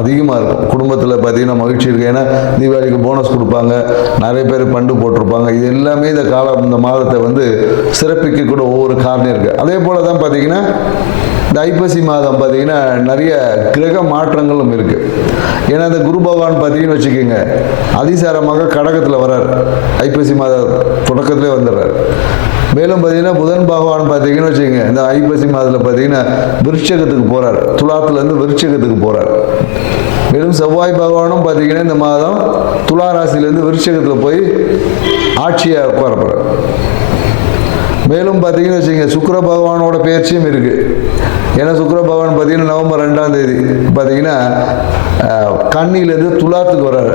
அதிகமாக இருக்கும். குடும்பத்தில் பார்த்தீங்கன்னா மகிழ்ச்சி இருக்கு. ஏன்னா தீபாவளிக்கு போனஸ் கொடுப்பாங்க. நிறைய பேர் பண்டு போட்டிருப்பாங்க. இது எல்லாமே இந்த காலம் இந்த மாதத்தை வந்து சிறப்பிக்க கூட ஒவ்வொரு காரணம் இருக்குது அதே போல் தான் பார்த்தீங்கன்னா இந்த ஐப்பசி மாதம் பார்த்தீங்கன்னா நிறைய கிரக மாற்றங்களும் இருக்குது ஏன்னா இந்த குரு பகவான் பார்த்தீங்கன்னு வச்சுக்கோங்க அதிசாரமாக கடகத்தில் வர்றார். ஐப்பசி மாத தொடக்கத்திலே வந்துடுறார். மேலும் பார்த்தீங்கன்னா புதன் பகவான் பார்த்தீங்கன்னு வச்சுக்கோங்க இந்த ஐப்பசி மாதத்தில் பார்த்தீங்கன்னா விருட்சகத்துக்கு போகிறார் துலாத்துலேருந்து விருட்சகத்துக்கு போகிறார் மேலும் செவ்வாய் பகவானும் பார்த்தீங்கன்னா இந்த மாதம் துலா ராசியிலேருந்து விருட்சகத்தில் போய் ஆட்சியாக உட்கார மேலும் பார்த்தீங்கன்னு வச்சுங்க சுக்கர பகவானோட பயிற்சியும் இருக்குது ஏன்னா சுக்கர பகவான் பார்த்தீங்கன்னா நவம்பர் ரெண்டாம் தேதி பார்த்தீங்கன்னா கண்ணிலேருந்து கன்னியிலேருந்து துலாத்துக்கு வர்றாரு.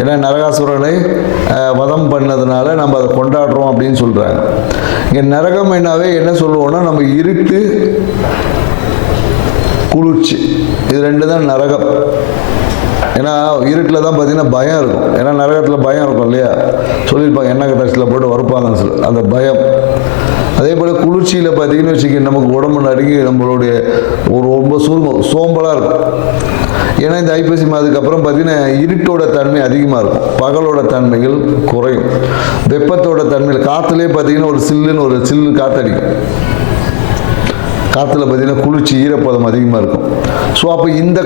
ஏன்னா நரகாசுரனை வதம் பண்ணதுனால நம்ம அதை கொண்டாடுறோம் அப்படின்னு சொல்கிறாங்க இங்கே நரகம் என்னாவே என்ன சொல்லுவோம்னா நம்ம இருட்டு குளிர்ச்சி. இது ரெண்டு தான் நரகம். ஏன்னா இருட்டில் தான் பார்த்தீங்கன்னா பயம் இருக்கும். ஏன்னா நரகத்தில் பயம் இருக்கும் இல்லையா? சொல்லியிருப்பாங்க எண்ணெய் கட்டத்தில் போட்டு வறுப்பாங்கன்னு சொல்லி. அந்த பயம். அதே போல் குளிர்ச்சியில் பார்த்தீங்கன்னு வச்சுக்கோங்க நமக்கு உடம்பு நடுங்கி நம்மளுடைய ஒரு ரொம்ப சூர்மம் சோம்பலாக இருக்கும். ஏன்னா இந்த ஐப்பசி மாதத்துக்கு அப்புறம் பார்த்தீங்கன்னா இருட்டோட தன்மை அதிகமாக இருக்கும். பகலோட தன்மைகள் குறையும். வெப்பத்தோட தன்மைகள் காற்றுலேயே பார்த்தீங்கன்னா ஒரு சில்லுன்னு ஒரு சில்லு காற்றடிக்கும் காற்றுல பார்த்தீங்கன்னா குளிர்ச்சி ஈரப்பதம் அதிகமாக இருக்கும். ஸோ அப்போ இந்த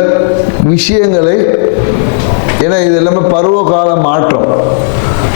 விஷயங்களை ஏன்னா இது எல்லாமே பருவகால மாற்றம்.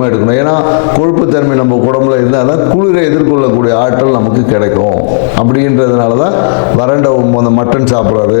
ஐட்டமாக எடுக்கணும். ஏன்னா கொழுப்புத்தன்மை நம்ம உடம்புல இருந்தால் தான் குளிரை எதிர்கொள்ளக்கூடிய ஆற்றல் நமக்கு கிடைக்கும். அப்படின்றதுனால தான் வறண்ட அந்த மட்டன் சாப்பிட்றாரு.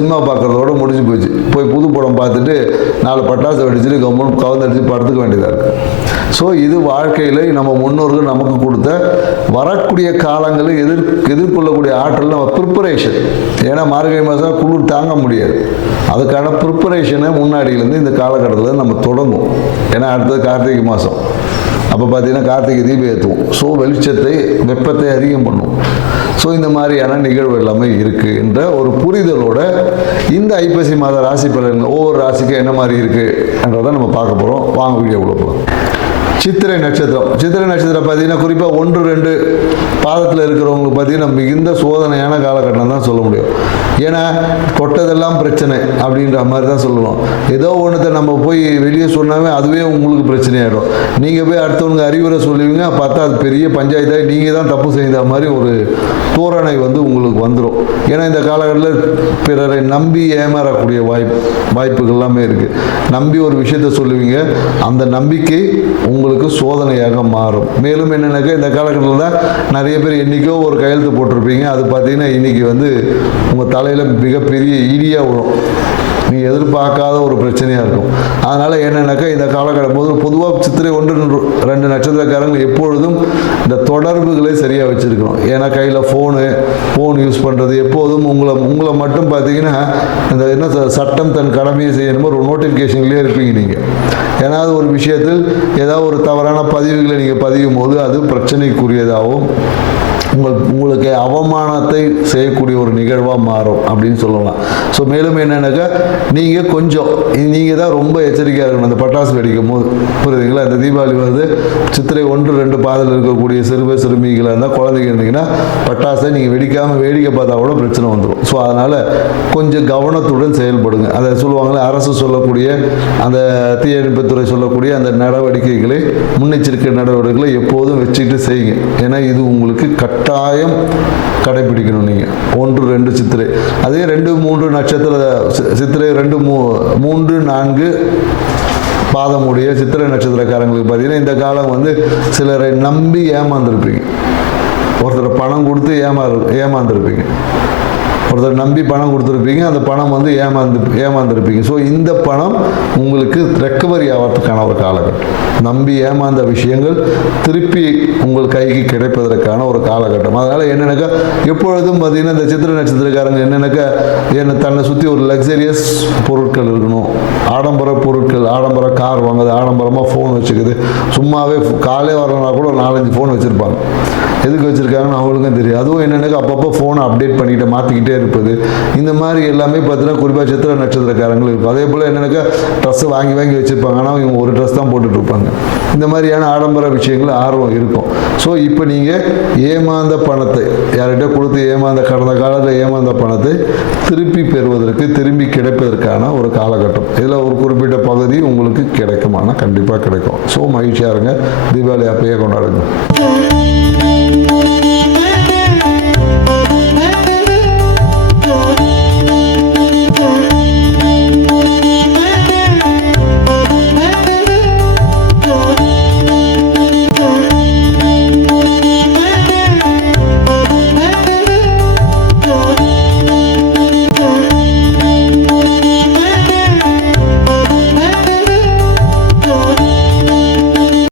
சினிமா பார்க்குறதோட முடிஞ்சு போச்சு. போய் புது படம் பார்த்துட்டு நாலு பட்டாசு வெடிச்சுட்டு கவர்மெண்ட் கவர்ந்தடிச்சு படுத்துக்க வேண்டியதாக இருக்குது ஸோ இது வாழ்க்கையில் நம்ம முன்னோர்கள் நமக்கு கொடுத்த வரக்கூடிய காலங்களில் எதிர் எதிர்கொள்ளக்கூடிய ஆற்றல் நம்ம ப்ரிப்பரேஷன் ஏன்னா மார்கழி மாதம் குளிர் தாங்க முடியாது. அதுக்கான ப்ரிப்பரேஷனை முன்னாடியிலேருந்து இந்த காலகட்டத்தில் நம்ம தொடங்கும் ஏன்னா அடுத்தது கார்த்திகை மாதம் அப்போ பார்த்தீங்கன்னா கார்த்திகை தீபம் ஏற்றுவோம் ஸோ வெளிச்சத்தை வெப்பத்தை அதிகம் பண்ணும் ஸோ இந்த மாதிரியான நிகழ்வு எல்லாமே இருக்குது என்ற ஒரு புரிதலோட இந்த ஐப்பசி மாத ராசி பலன்கள் ஒவ்வொரு ராசிக்கும் என்ன மாதிரி இருக்குன்றதை நம்ம பார்க்க போகிறோம் வாங்க வீடியோக்குள்ள போகிறோம் சித்திரை நட்சத்திரம். சித்திரை நட்சத்திரம் பார்த்தீங்கன்னா குறிப்பாக ஒன்று ரெண்டு பாதத்தில் இருக்கிறவங்களுக்கு பார்த்தீங்கன்னா மிகுந்த சோதனையான காலகட்டம் தான் சொல்ல முடியும். ஏன்னா தொட்டதெல்லாம் பிரச்சனை அப்படின்ற மாதிரி தான் சொல்லணும். ஏதோ ஒன்றத்தை நம்ம போய் வெளியே சொன்னாவே அதுவே உங்களுக்கு பிரச்சனையாயிடும். நீங்கள் போய் அடுத்தவங்க அறிவுரை சொல்லுவீங்க பார்த்தா அது பெரிய பஞ்சாயத்தாக நீங்கள் தான் தப்பு செய்த மாதிரி ஒரு தோரணை வந்து உங்களுக்கு வந்துடும் ஏன்னா இந்த காலகட்டத்தில் பிறரை நம்பி ஏமாறக்கூடிய வாய்ப்பு வாய்ப்புகள் எல்லாமே இருக்குது நம்பி ஒரு விஷயத்த சொல்லுவீங்க அந்த நம்பிக்கை உங்களுக்கு சோதனையாக மாறும். மேலும் என்னென்னாக்கா இந்த காலகட்டத்தில் தான் நிறைய பேர் என்றைக்கோ ஒரு கையெழுத்து போட்டிருப்பீங்க. அது பார்த்தீங்கன்னா இன்றைக்கி வந்து உங்கள் தலையில் மிகப்பெரிய இடியாக விழும் நீங்கள் எதிர்பார்க்காத ஒரு பிரச்சனையாக இருக்கும். அதனால் என்னென்னாக்கா இந்த காலகட்டம் போது பொதுவாக சித்திரை ஒன்று ரெண்டு- நட்சத்திரக்காரங்க எப்பொழுதும் இந்த தொடர்புகளை சரியாக வச்சுருக்கணும். ஏன்னா கையில் ஃபோனு ஃபோன் யூஸ் பண்ணுறது எப்போதும் உங்களை உங்களை மட்டும் பார்த்தீங்கன்னா இந்த என்ன சட்டம் தன் கடமையை செய்யணுமோ ஒரு நோட்டிஃபிகேஷன்லேயே இருப்பீங்க நீங்கள் ஏதாவது ஒரு விஷயத்தில் ஏதாவது ஒரு தவறான பதிவுகளை நீங்கள் பதியும் போது அது பிரச்சனைக்குரியதாகவும் உங்கள் உங்களுக்கு அவமானத்தை செய்யக்கூடிய ஒரு நிகழ்வாக மாறும் அப்படின்னு சொல்லலாம். ஸோ மேலும் என்னென்னாக்கா நீங்கள் கொஞ்சம் நீங்கள் தான் ரொம்ப எச்சரிக்கையாக இருக்கணும். அந்த பட்டாசு வெடிக்கும் போது புரியுதுங்களா? இந்த தீபாவளி வருது சித்திரை ஒன்று ரெண்டு பாதையில் இருக்கக்கூடிய சிறுவ சிறுமிகளாக இருந்தால் குழந்தைங்க இருந்தீங்கன்னா பட்டாசை நீங்கள் வெடிக்காமல் வேடிக்கை பார்த்தா கூட பிரச்சனை வந்துடும் ஸோ அதனால் கொஞ்சம் கவனத்துடன் செயல்படுங்க. அதை சொல்லுவாங்களே அரசு சொல்லக்கூடிய அந்த தீயணைப்புத்துறை சொல்லக்கூடிய அந்த நடவடிக்கைகளை முன்னெச்சரிக்கை நடவடிக்கைகளை எப்போதும் வச்சுக்கிட்டு செய்யுங்க. ஏன்னா இது உங்களுக்கு கட் கட்டாயம் கடைபிடிக்கணும் நீங்கள் ஒன்று ரெண்டு சித்திரை. அதே ரெண்டு மூன்று நட்சத்திர சி- சித்திரை ரெண்டு மூ மூன்று நான்கு பாதமுடைய சித்திரை நட்சத்திரக்காரங்களுக்கு பார்த்தீங்கன்னா இந்த காலம் வந்து சிலரை நம்பி ஏமாந்துருப்பீங்க. ஒருத்தர் பணம் கொடுத்து ஏமாறு ஏமாந்துருப்பீங்க. ஒருத்தர் நம்பி பணம் கொடுத்துருப்பீங்க அந்த பணம் வந்து ஏமாந்து ஏமாந்துருப்பீங்க. ஸோ இந்த பணம் உங்களுக்கு ரெக்கவரி ஆகிறதுக்கான ஒரு காலகட்டம். நம்பி ஏமாந்த விஷயங்கள் திருப்பி உங்கள் கைக்கு கிடைப்பதற்கான ஒரு காலகட்டம். அதனால் என்னென்னாக்கா எப்பொழுதும் பார்த்தீங்கன்னா இந்த சித்திர நட்சத்திரக்காரங்க என்னென்னாக்கா என்ன தன்னை சுற்றி ஒரு லக்ஸரியஸ் பொருட்கள் இருக்கணும். ஆடம்பர பொருட்கள் ஆடம்பர கார் வாங்குது ஆடம்பரமாக ஃபோன் வச்சுக்குது. சும்மாவே காலே வரலனா கூட ஒரு நாலஞ்சு ஃபோன் வச்சுருப்பாங்க. எதுக்கு வச்சுருக்காங்கன்னு அவங்களுக்கும் தெரியும். அதுவும் என்னென்னாக்கா அப்பப்போ ஃபோனை அப்டேட் பண்ணிக்கிட்டு மாற்றிக்கிட்டே இருப்பது. இந்த மாதிரி எல்லாமே பார்த்தீங்கன்னா குறிப்பாக சித்திர நட்சத்திரக்காரங்கள் இருக்கும் அதே போல் என்னென்னாக்கா ட்ரெஸ்ஸை வாங்கி வாங்கி வச்சுருப்பாங்க. ஆனால் இவங்க ஒரு ட்ரெஸ் தான் போட்டுட்டு இருப்பாங்க. இந்த மாதிரியான ஆடம்பர விஷயங்கள் ஆர்வம் இருக்கும். ஸோ இப்போ நீங்கள் ஏமாந்த பணத்தை யார்கிட்ட கொடுத்து ஏமாந்த கடந்த காலத்தில் ஏமாந்த பணத்தை திருப்பி பெறுவதற்கு திரும்பி கிடைப்பதற்கான ஒரு காலகட்டம். இதில் ஒரு குறிப்பிட்ட பகுதி உங்களுக்கு கிடைக்குமானா கண்டிப்பாக கிடைக்கும். ஸோ மகிழ்ச்சியாக இருங்க. தீபாவளி அப்பயே கொண்டாடுங்க.